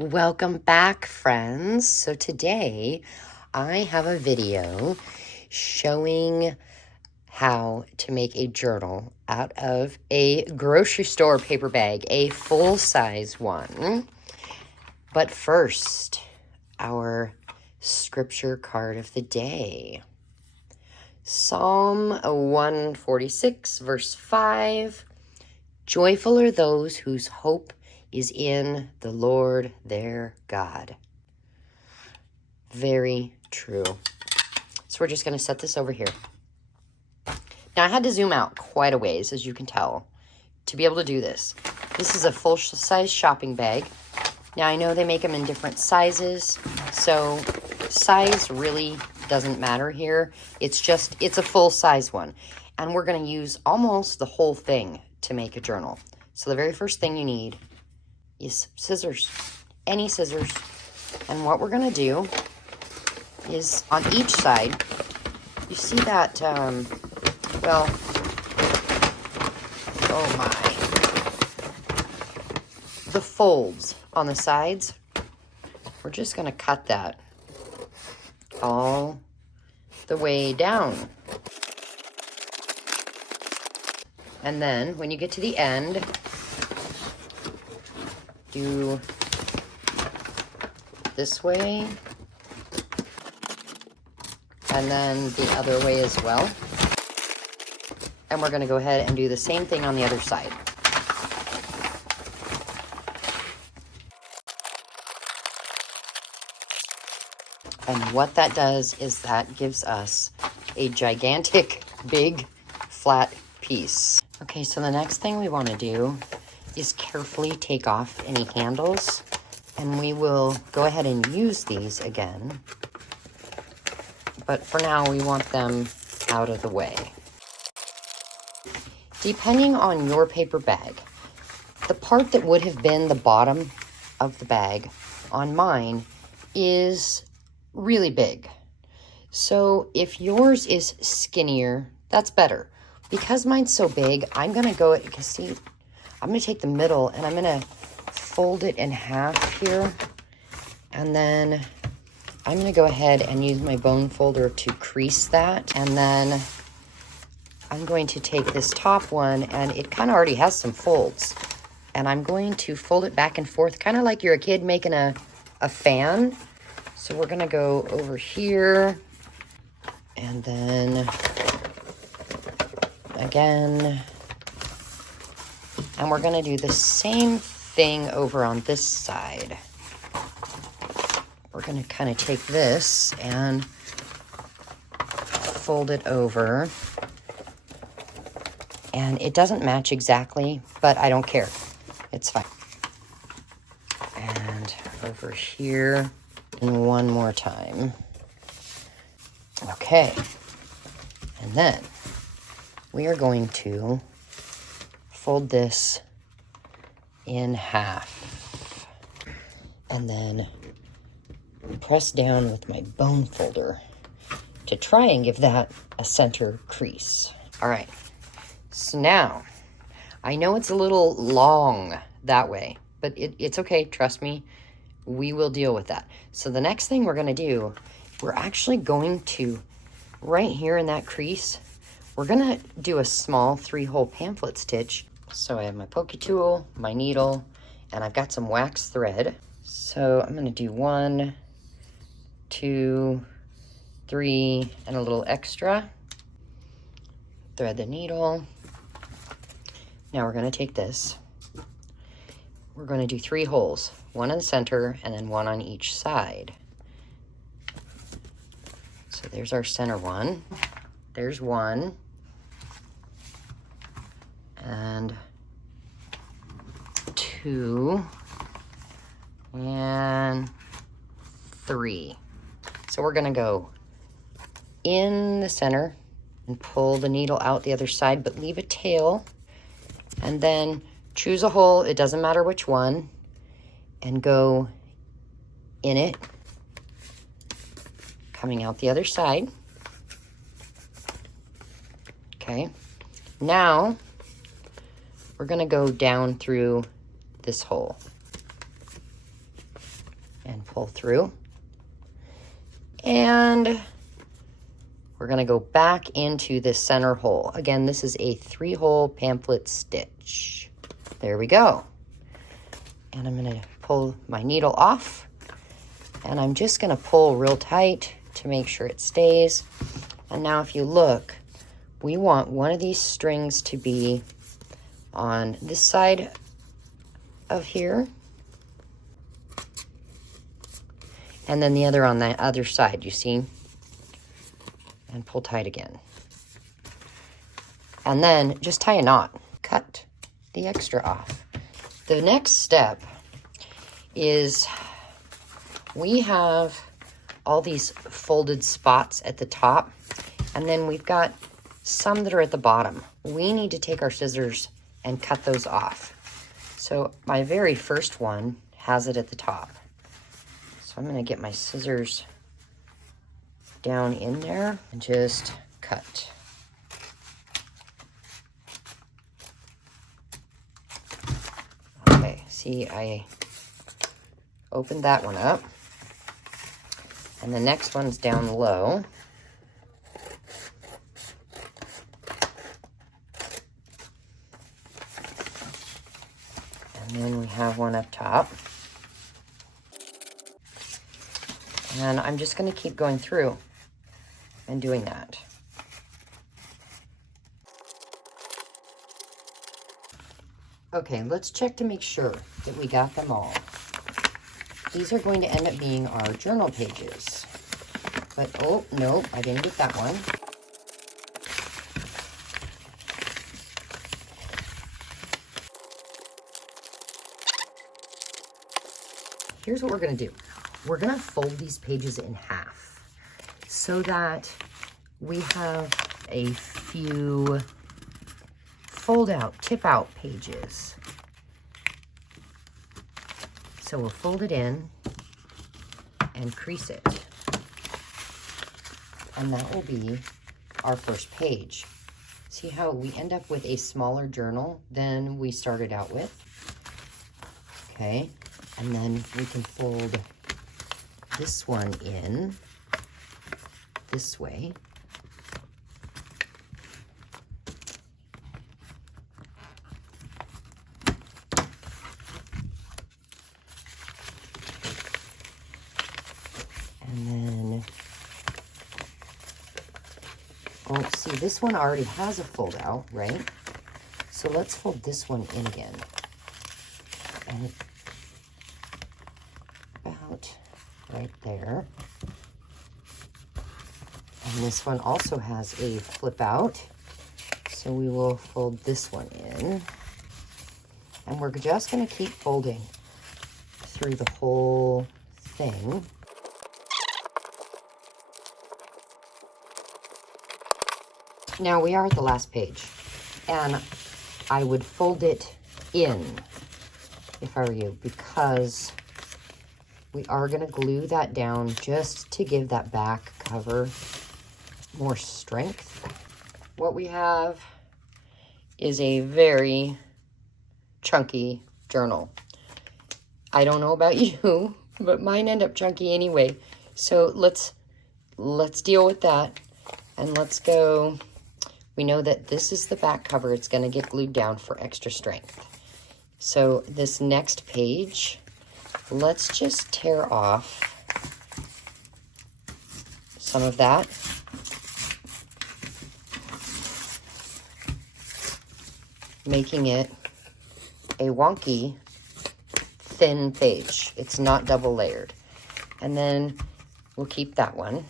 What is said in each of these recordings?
Welcome back, friends. So today I have a video showing how to make a journal out of a grocery store paper bag, a full-size one. But first, our scripture card of the day. Psalm 146, verse 5. Joyful are those whose hope is in the Lord their God. Very true. So we're just going to set this over here. Now I had to zoom out quite a ways, as you can tell, to be able to do this. This is a full-size shopping bag. Now I know they make them in different sizes, so size really doesn't matter here. It's a full-size one. And we're going to use almost the whole thing to make a journal. So the very first thing you need is scissors, any scissors. And what we're gonna do is on each side, you see that, well, oh my, the folds on the sides, we're just gonna cut that all the way down. And then when you get to the end, do this way, and then the other way as well. And we're going to go ahead and do the same thing on the other side. And what that does is that gives us a gigantic, big, flat piece. Okay, so the next thing we want to do is carefully take off any handles, and we will go ahead and use these again, but for now we want them out of the way. Depending on your paper bag, the part that would have been the bottom of the bag on mine is really big. So if yours is skinnier, that's better. Because mine's so big, I'm gonna go, because see, I'm going to take the middle and I'm going to fold it in half here. And then I'm going to go ahead and use my bone folder to crease that. And then I'm going to take this top one, and it kind of already has some folds. And I'm going to fold it back and forth, kind of like you're a kid making a fan. So we're going to go over here. And then again. And we're going to do the same thing over on this side. We're going to kind of take this and fold it over. And it doesn't match exactly, but I don't care. It's fine. And over here, and one more time. Okay. And then we are going to fold this in half, and then press down with my bone folder to try and give that a center crease. All right, so now I know it's a little long that way, but it's okay, trust me, we will deal with that. So the next thing we're gonna do, we're actually going to, right here in that crease, we're gonna do a small 3-hole pamphlet stitch. So I have my pokey tool, my needle, and I've got some wax thread. So I'm gonna do 1, 2, 3, and a little extra. Thread the needle. Now we're gonna take this. We're gonna do 3 holes, 1 in the center and then 1 on each side. So there's our center one. There's 1. And 2 and 3. So we're gonna go in the center and pull the needle out the other side, but leave a tail, and then choose a hole, it doesn't matter which one, and go in it, coming out the other side. Okay, now we're gonna go down through this hole. and pull through. And we're gonna go back into this center hole. Again, this is a 3-hole pamphlet stitch. There we go. And I'm gonna pull my needle off, and I'm just gonna pull real tight to make sure it stays. And now if you look, we want one of these strings to be on this side of here, and then the other on the other side, you see? And pull tight again. And then just tie a knot. Cut the extra off. The next step is we have all these folded spots at the top, and then we've got some that are at the bottom. We need to take our scissors and cut those off. So my very first one has it at the top. So I'm gonna get my scissors down in there and just cut. Okay, see, I opened that one up, and the next one's down low. And then we have one up top. And I'm just going to keep going through and doing that. Okay, let's check to make sure that we got them all. These are going to end up being our journal pages. But, oh, no, I didn't get that one. Here's what we're going to do. We're going to fold these pages in half so that we have a few fold out, tip out pages. So we'll fold it in and crease it. And that will be our first page. See how we end up with a smaller journal than we started out with? Okay, and then we can fold this one in this way. And then, oh, see, this one already has a fold out, right? So let's fold this one in again. And about right there. And this one also has a flip out. So we will fold this one in. And we're just going to keep folding through the whole thing. Now we are at the last page, and I would fold it in if I were you, because we are going to glue that down just to give that back cover more strength. What we have is a very chunky journal. I don't know about you, but mine end up chunky anyway. So let's deal with that, and let's go. We know that this is the back cover. It's going to get glued down for extra strength. So this next page, let's just tear off some of that. Making it a wonky, thin page. It's not double layered. And then we'll keep that one.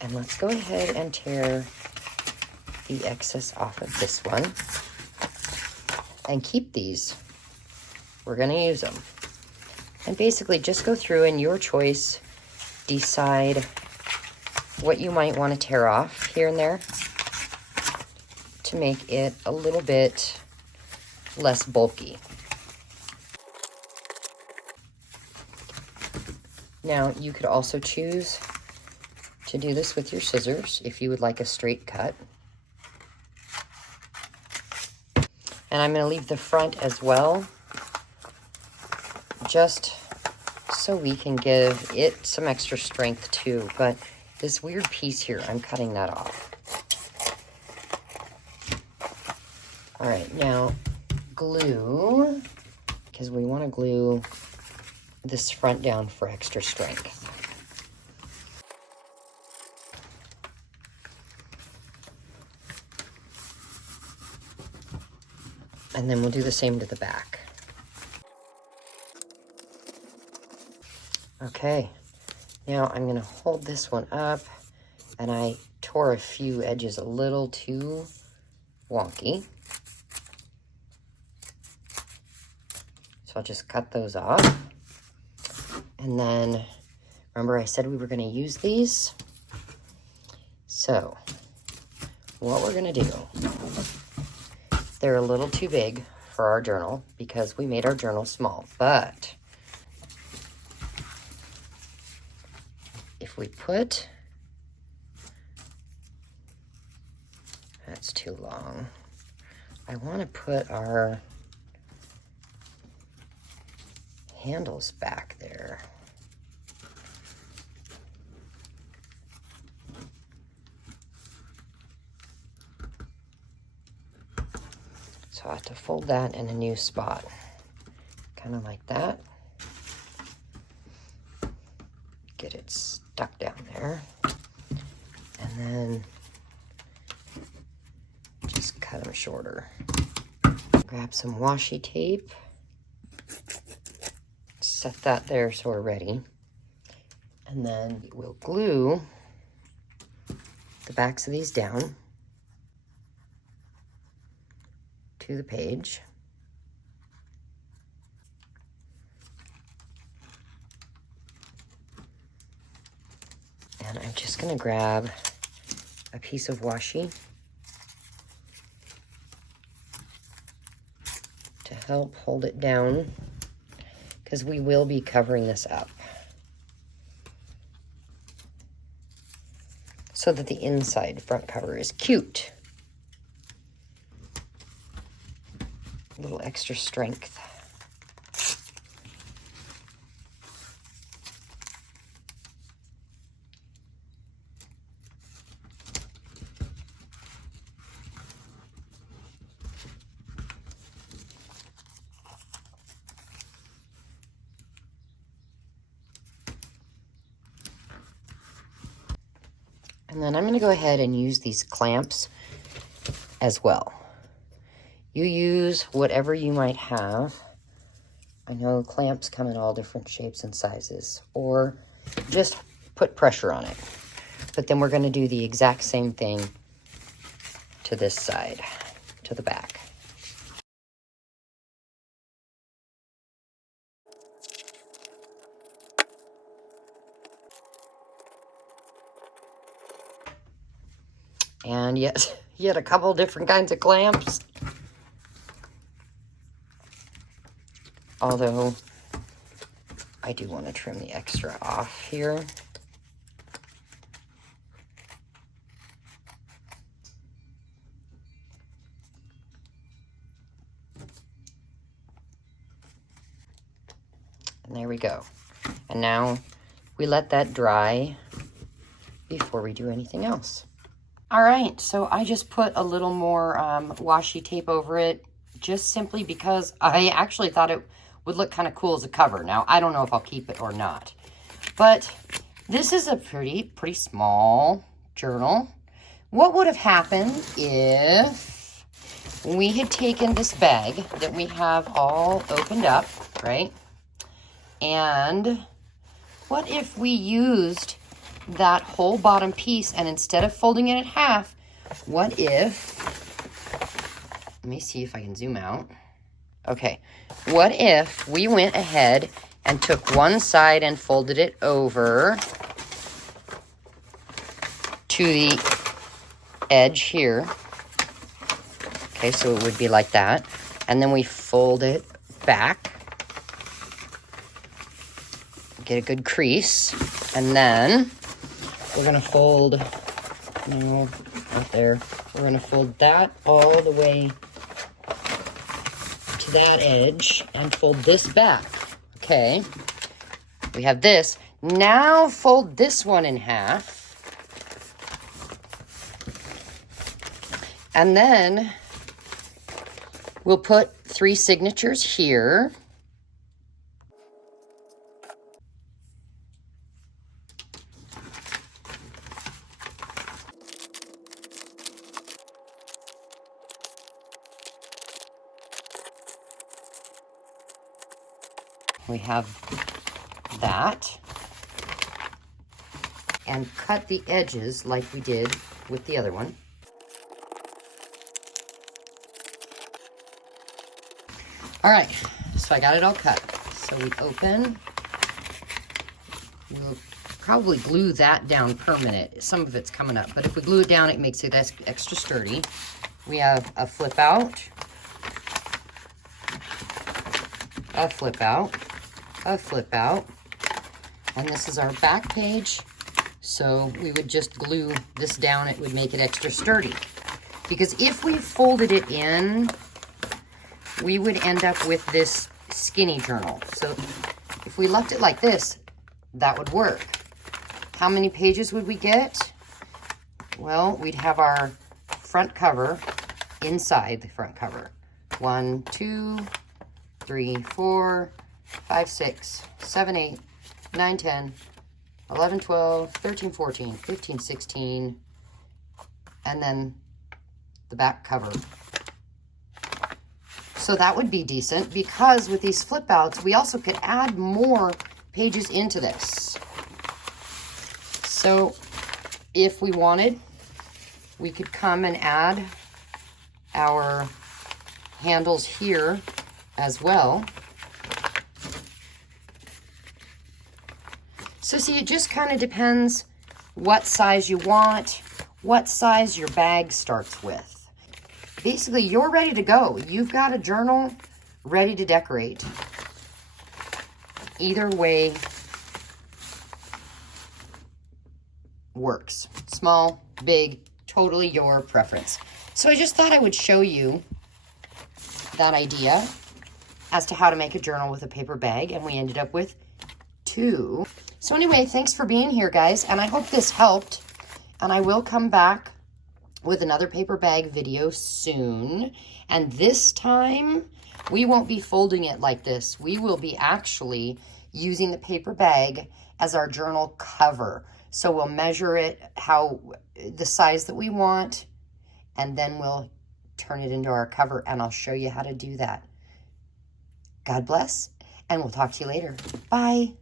And let's go ahead and tear the excess off of this one and keep these. We're going to use them. And basically just go through and your choice, decide what you might want to tear off here and there to make it a little bit less bulky. Now you could also choose to do this with your scissors if you would like a straight cut. And I'm going to leave the front as well, just so we can give it some extra strength too. But this weird piece here, I'm cutting that off. All right, now glue, because we want to glue this front down for extra strength. And then we'll do the same to the back. Okay, now I'm gonna hold this one up, and I tore a few edges a little too wonky. So I'll just cut those off. And then, remember I said we were gonna use these? So, what we're gonna do, they're a little too big for our journal because we made our journal small, but if we put, that's too long. I want to put our handles back there. So I have to fold that in a new spot, kind of like that. Get it stuck down there. And then just cut them shorter. Grab some washi tape. Set that there so we're ready. And then we'll glue the backs of these down to the page. And I'm just gonna grab a piece of washi to help hold it down, because we will be covering this up so that the inside front cover is cute. A little extra strength. And then I'm going to go ahead and use these clamps as well. You use whatever you might have. I know clamps come in all different shapes and sizes, or just put pressure on it. But then we're going to do the exact same thing to this side, to the back. And yet a couple different kinds of clamps. Although, I do want to trim the extra off here. And there we go. And now we let that dry before we do anything else. All right, so I just put a little more washi tape over it, just simply because I actually thought it would look kind of cool as a cover. Now, I don't know if I'll keep it or not, but this is a pretty small journal. What would have happened if we had taken this bag that we have all opened up, right? And what if we used that whole bottom piece, and instead of folding it in half, what if, let me see if I can zoom out. Okay, what if we went ahead and took one side and folded it over to the edge here. Okay, so it would be like that. And then we fold it back. Get a good crease. And then we're going to fold, no, not there. We're going to fold that all the way to that edge and fold this back. Okay. We have this. Now fold this one in half. And then we'll put 3 signatures here. We have that. And cut the edges like we did with the other one. All right, so I got it all cut. So we open. We'll probably glue that down permanent. Some of it's coming up, but if we glue it down, it makes it extra sturdy. We have a flip out, a flip out, a flip out, and this is our back page. So we would just glue this down. It would make it extra sturdy. Because if we folded it in, we would end up with this skinny journal. So if we left it like this, that would work. How many pages would we get? Well, we'd have our front cover inside the front cover. 1, 2, 3, 4, 5, 6, 7, 8, 9, 10, 11, 12, 13, 14, 15, 16, and then the back cover. So that would be decent, because with these flip outs, we also could add more pages into this. So if we wanted, we could come and add our handles here as well. So see, it just kind of depends what size you want, what size your bag starts with. Basically, you're ready to go. You've got a journal ready to decorate. Either way works. Small, big, totally your preference. So I just thought I would show you that idea as to how to make a journal with a paper bag, and we ended up with 2. So anyway, thanks for being here, guys, and I hope this helped, and I will come back with another paper bag video soon. And this time, we won't be folding it like this. We will be actually using the paper bag as our journal cover. So we'll measure it the size that we want, and then we'll turn it into our cover, and I'll show you how to do that. God bless, and we'll talk to you later. Bye.